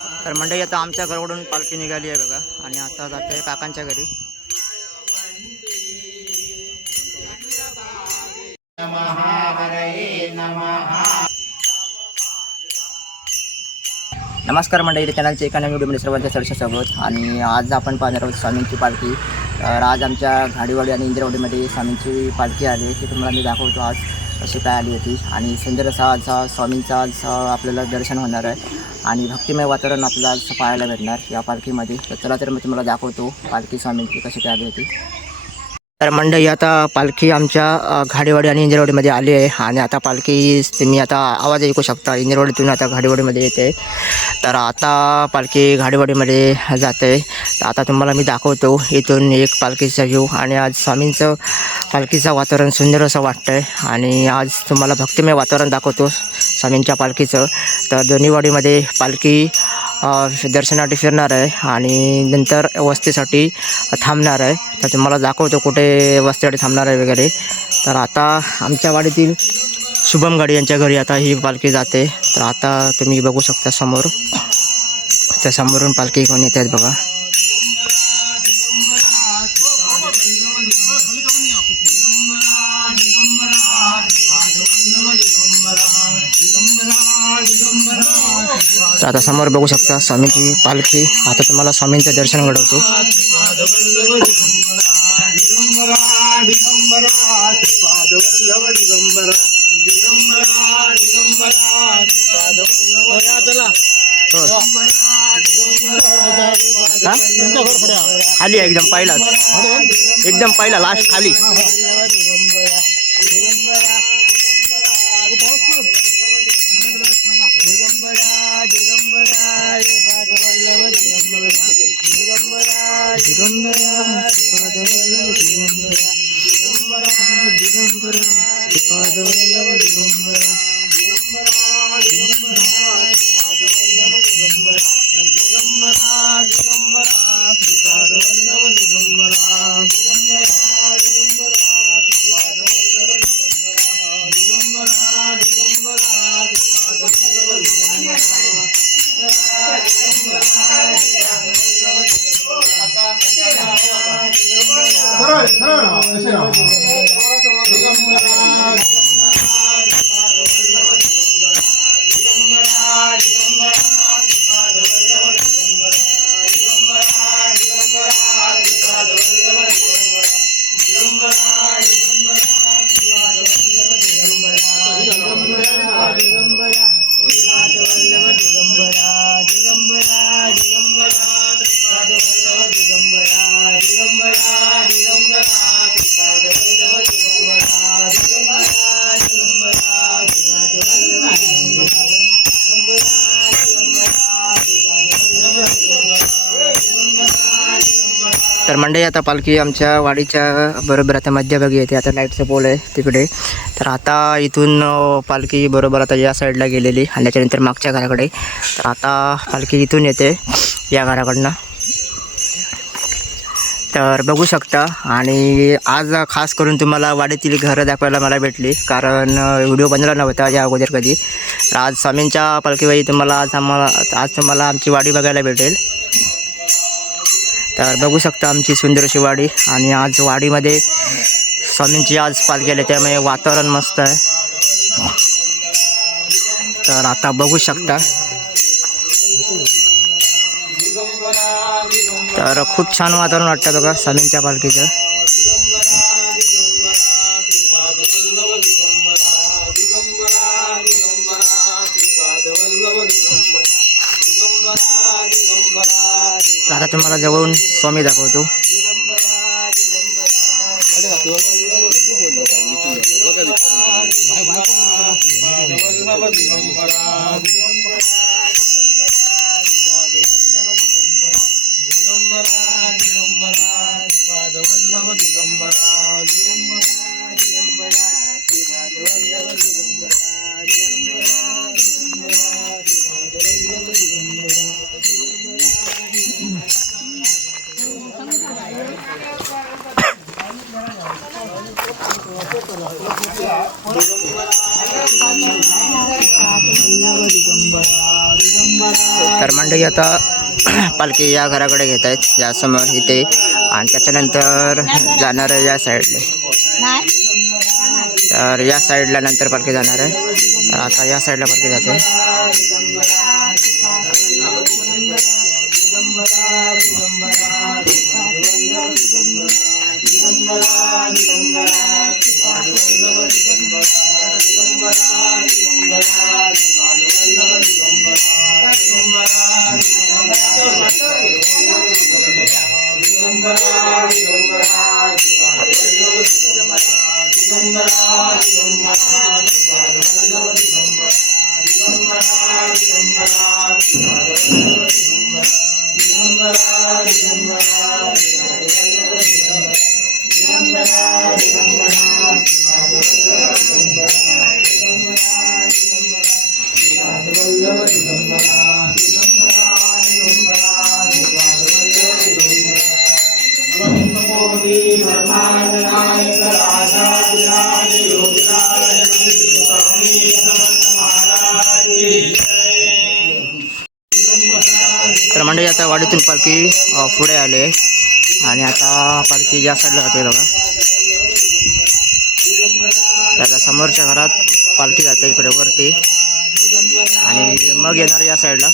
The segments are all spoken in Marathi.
तर मंडळी आता आमच्या घराकडून पालखी निघाली आहे बघा. आणि आता जाते काकांच्या घरी. नमस्कार मंडळी इथे चॅनलच्या एका नवीन व्हिडिओमध्ये सर्वांचं सरसे आणि आज आपण पाहणार आहोत स्वामींची पालखी. तर आज आमच्या घाडीवाडी आणि इंदिरावाडीमध्ये स्वामींची पालखी आली ती तुम्हाला मी दाखवतो आज. अशी काय आली होती. आणि सुंदर असा असा स्वामींचा आज आपल्याला दर्शन होणार आहे. आणि भक्तिमय वातावरण आपल्याला आज पाहायला भेटणार या पालखीमध्ये. तर चला तर मी तुम्हाला दाखवतो पालखी स्वामींची कशी काय आली होती. तर मंडळी आता पालखी आमच्या घाडीवाडी घाडेवाडी आणि इंजरवाडीमध्ये आली आहे. आणि आता पालखी तुम्ही आता आवाज ऐकू शकता. इंजरवाडीतून आता घाडेवाडीमध्ये येते. तर आता पालखी घाडेवाडीमध्ये जाते. तर आता तुम्हाला मी दाखवतो. इथून एक पालखीचा व्ह्यू आणि आज स्वामींचं पालखीचं वातावरण सुंदर असं वाटतं आहे आणि आज तुम्हाला भक्तिमय वातावरण दाखवतो स्वामींच्या पालखीचं. तर दोन्हीवाडीमध्ये पालखी दर्शनासाठी फिरणार आहे आणि नंतर वस्तीसाठी थांबणार आहे. तर तुम्हाला दाखवतो कुठे वस्तीसाठी थांबणार आहे वगैरे. तर आता आमच्या वाडीतील शुभम गाडी यांच्या घरी आता ही पालखी जाते. तर आता तुम्ही बघू शकता समोर. त्या समोरून पालखी घेऊन येत आहेत बघा. तर आता समोर बघू शकता स्वामीची पालखी. आता तुम्हाला स्वामींचं दर्शन घडवतो. खाली आहे एकदम पहिला एकदम पहिला लास्ट खाली. सरळ तर आता पालखी आमच्या वाडीच्या बरोबर आता मध्यभागी येते. आता लाईटचं पोल आहे तिकडे. तर आता इथून पालखी बरोबर आता या साईडला गेलेली. आणि त्याच्यानंतर मागच्या घराकडे. तर आता पालखी इथून येते या घराकडनं. तर बघू शकता. आणि आज खास करून तुम्हाला वाडीतील घरं दाखवायला मला भेटली. कारण व्हिडिओ बनला नव्हता या अगोदर कधी. तर आज स्वामींच्या पालखीवाई तुम्हाला आज आम्हाला आज तुम्हाला आमची वाडी बघायला भेटेल. तर बघू शकता आमची सुंदर अशी वाडी. आणि आज वाडीमध्ये स्वामींची आज पालखी आली त्यामुळे वातावरण मस्त आहे. तर आता बघू शकता. तर खूप छान वातावरण वाटतं बघा स्वामींच्या पालखीचं. cuma jauh suami dah tu. पालखी या घराकडे घेत आहेत. या समोर इथे आणि त्याच्यानंतर जाणार आहे या साईडला. तर या साईडला नंतर पालखी जाणार आहे. तर आता या साईडला पालखी जाते. तर मंडळी आता वाडीतून पालखी अ, पुढे आले आणि आता पालखी या साईडला जाते बघा. त्याला समोरच्या घरात पालखी जाते इकडे वरती. आणि मग येणार या साईडला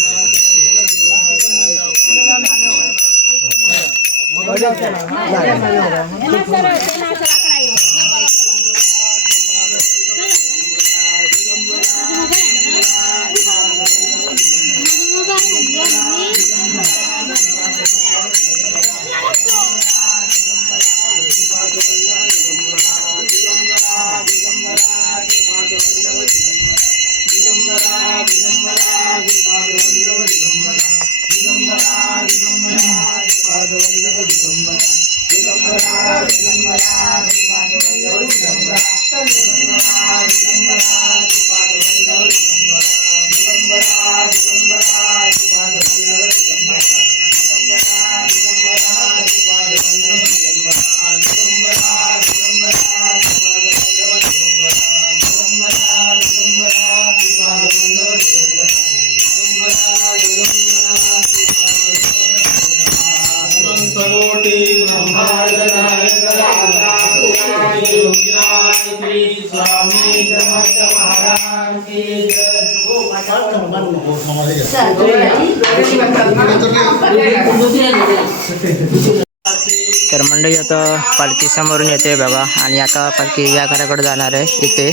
पालखी समोरून येते बघा आणि आता पालखी या घराकडे जाणार आहे इथे.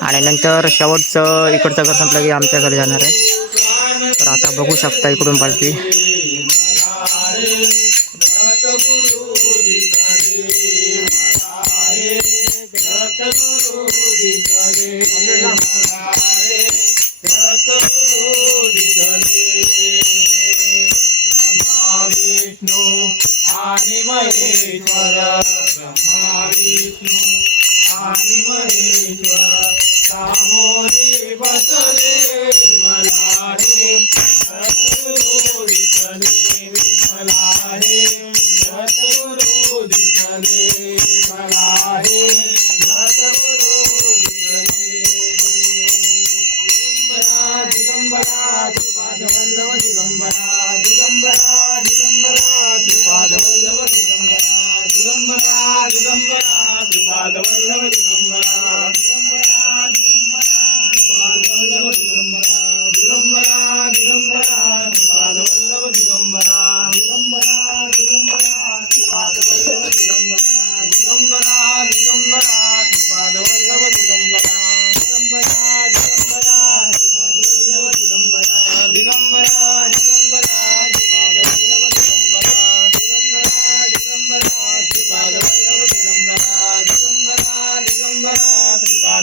आणि नंतर शेवटचं इकडचं घर संपलं की आमच्या घरी जाणार आहे. तर आता बघू शकता इकडून पालखी.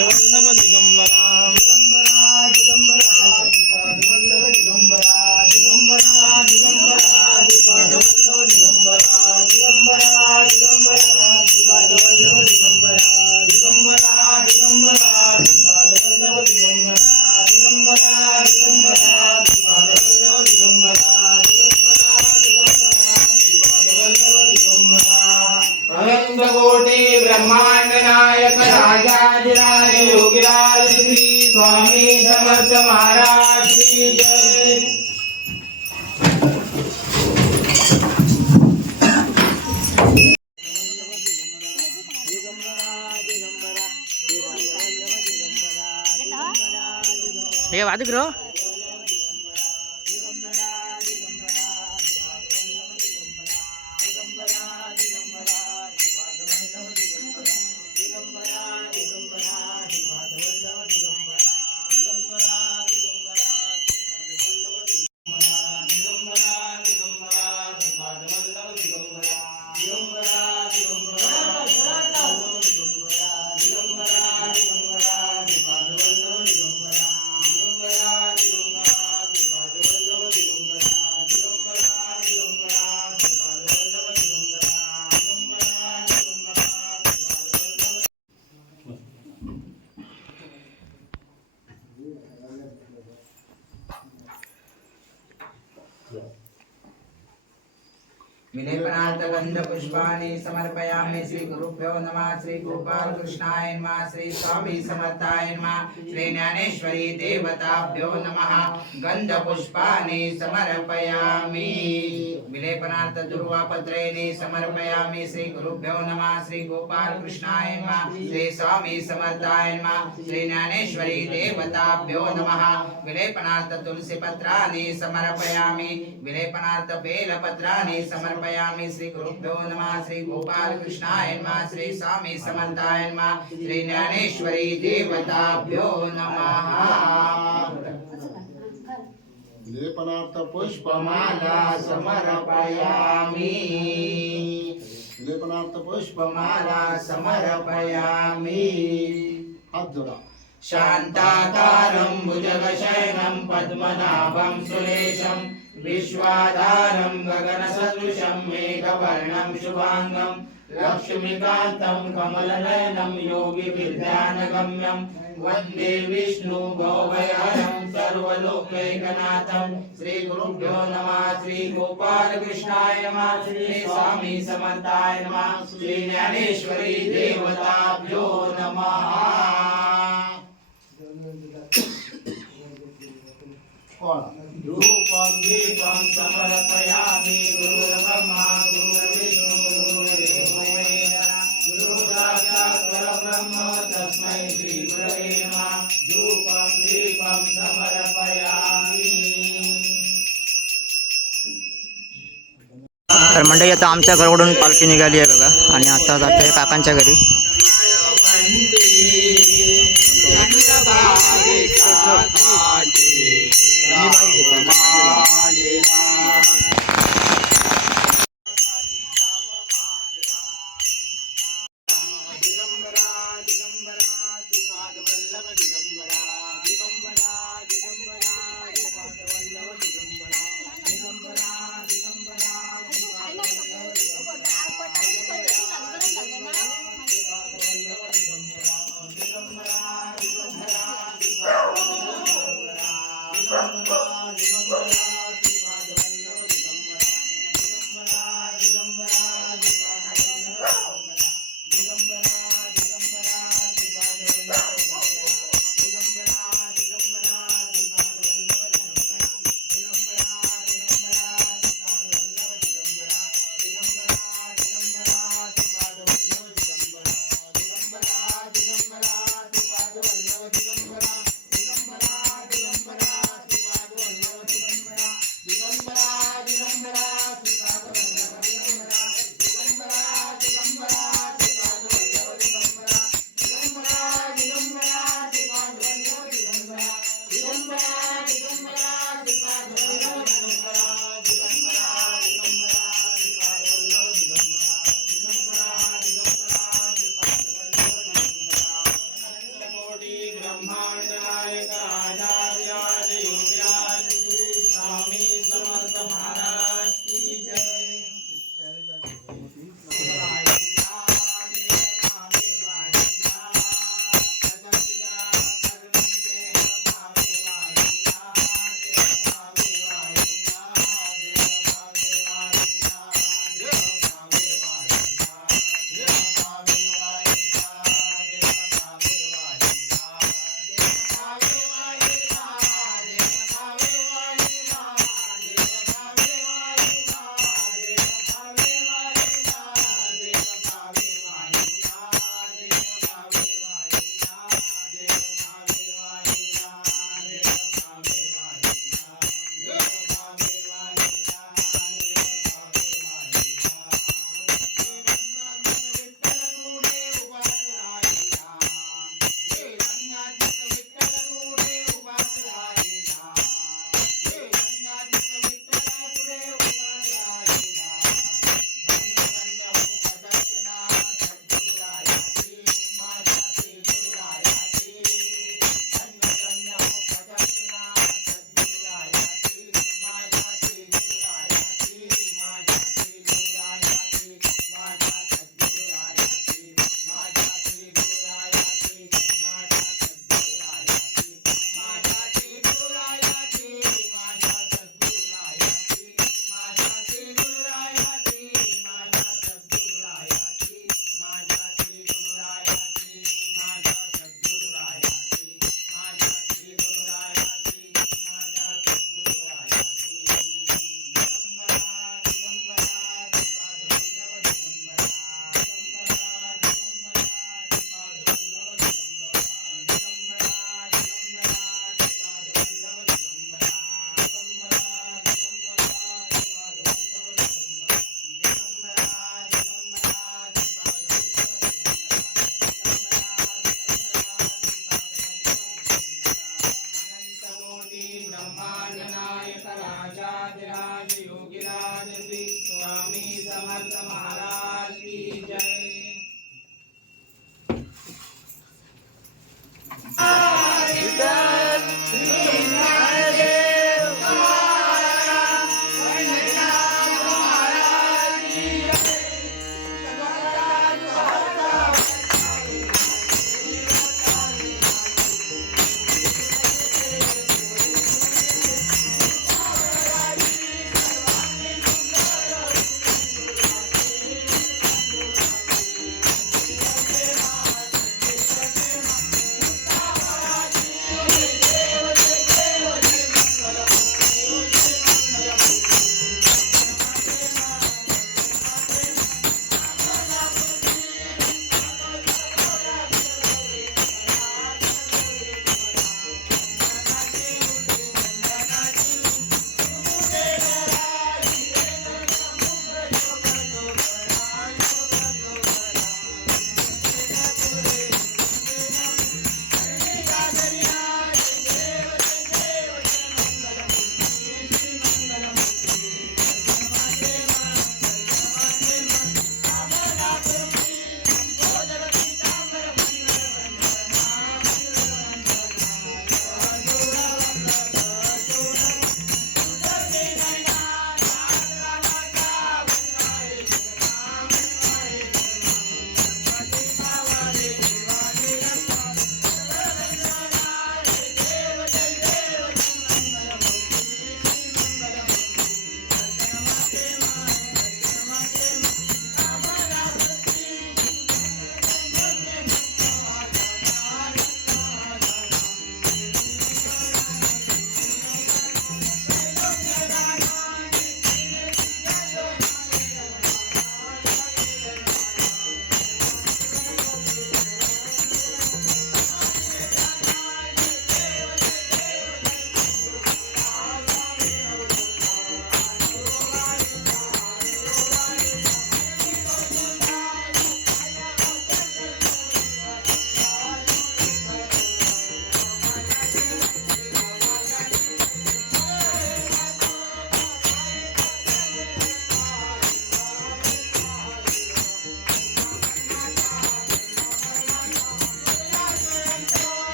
അത് Pegado, grô. पुष्पाणि समर्पयामि श्रीगुरुभ्यो नमः श्रीगोपालकृष्णाय नमः श्री स्वामी समर्थाय नमः श्री ज्ञानेश्वरी देवताभ्यो नमः। गन्धपुष्पाणि समर्पयामि। विलेपनार्थ दुर्वापत्रेणि समर्पयामि श्री गुरुभ्यो नमः श्री गोपाल कृष्णाय नमः श्री स्वामी समर्थाय नमः श्री ज्ञानेश्वरी देवताभ्यो नमः। विलेपनार्थ तुलसी पत्राणि समर्पयामि विलेपनार्थ बेल पत्राणि समर्पयामि श्री गुरुभ्यो नमः श्री गोपाल कृष्णाय नमः श्री स्वामी समर्थाय नमः श्री ज्ञानेश्वरी देवताभ्यो नमः। लेपनार्थ पुष्प माला समर्पयामि. लेपनार्थ पुष्प पुष्पमाला समर्पयामि. हात जोडा. शान्ताकारं भुजगशयनं पद्मनाभं सुरेशं विश्वाधारं गगनसदृशं मेघवर्णं शुभाङ्गं लक्ष्मीकान्तं कमलनयनं योगिविद्यानगम्यं वन्दे विष्णु भवभयहरं सर्वलोकैकनाथं। श्रीगुरुभ्यो नमः श्रीगोपालकृष्णाय नमः श्री स्वामी समर्थाय नमः श्री ज्ञानेश्वरी देवताभ्यो नमः। धूपं दीपं समर्पयामि गुरुर्ब्रह्मा गुरुर्विष्णु। ब्रह्म तस्मै श्रीगुरवे नमः धूपं दीपं समर्पयामि तर मंडळी आता आमच्या घरकडून पालखी निघाली आहे बघा. आणि आता जाते काकांच्या घरी.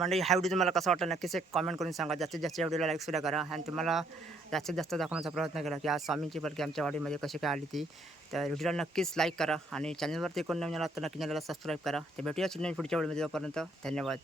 तर म्हणजे हा व्हिडिओ तुम्हाला कसा वाटला नक्कीच एक कॉमेंट करून सांगा. जास्तीत जास्त या व्हिडिओला लाईक सुद्धा करा. आणि तुम्हाला जास्तीत जास्त दाखवण्याचा प्रयत्न केला की आज स्वामींची पालखी आमच्या वाडीमध्ये कशी काय आली ती. तर व्हिडिओला नक्कीच लाईक करा आणि चॅनलवरती कोण नवीन आला तर नक्की चॅनलला सबस्क्राईब करा. तर भेटूया चिन्ह पुढच्या व्हिडिओमध्ये जोपर्यंत धन्यवाद.